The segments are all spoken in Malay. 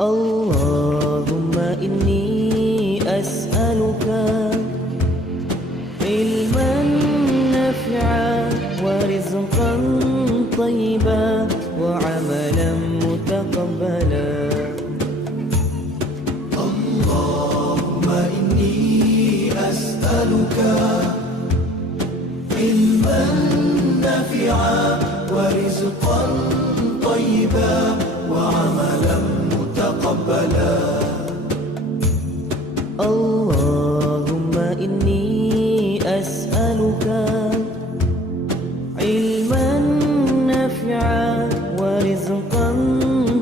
Allahumma inni as'aluka ilman nafi'an wa rizqan tayyiban wa amalan mutaqabbalan. Allahumma inni as'aluka ilman nafi'an wa rizqan tayyiban wa amalan mutaqabbalan. Allahumma inni as'aluka ilman nafi'an wa rizqan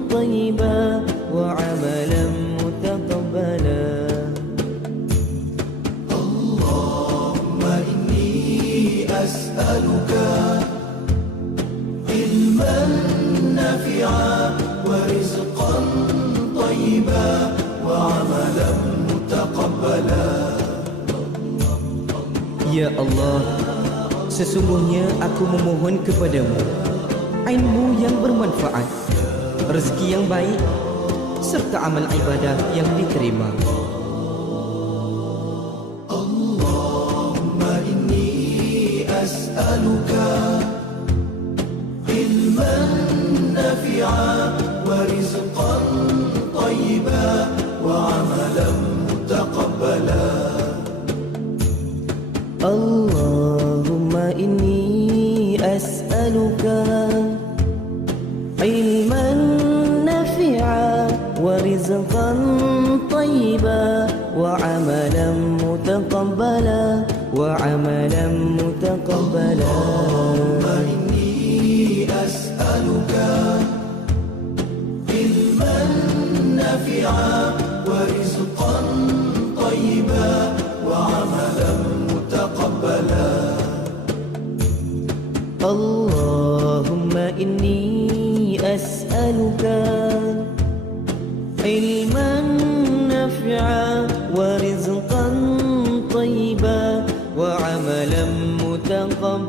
tayyiban wa amalan mutaqabbalan. Allahumma inni as'aluka ilman nafi'an wa rizqan tayyiban wa amalan mutaqabbalan. Ya Allah, sesungguhnya aku memohon kepadamu ilmu yang bermanfaat, rezeki yang baik, serta amal ibadah yang diterima. Allahumma inni as'aluka ilman nafi'an wa rizqan tayyiban wa amalan mutaqabbalan. Allahumma inni as'aluka ilman nafi'an wa rizqan tayyiban wa amalan mutaqabbalan wa amalan mutaqabbalan. Allahumma inni as'aluka ilman nafi'an wa rizqan tayyiban wa amalan mutaqabbalan. Allahumma inni as'aluka ilman nafi'an wa rizqan tayyiban wa amalan mutaqabbalan.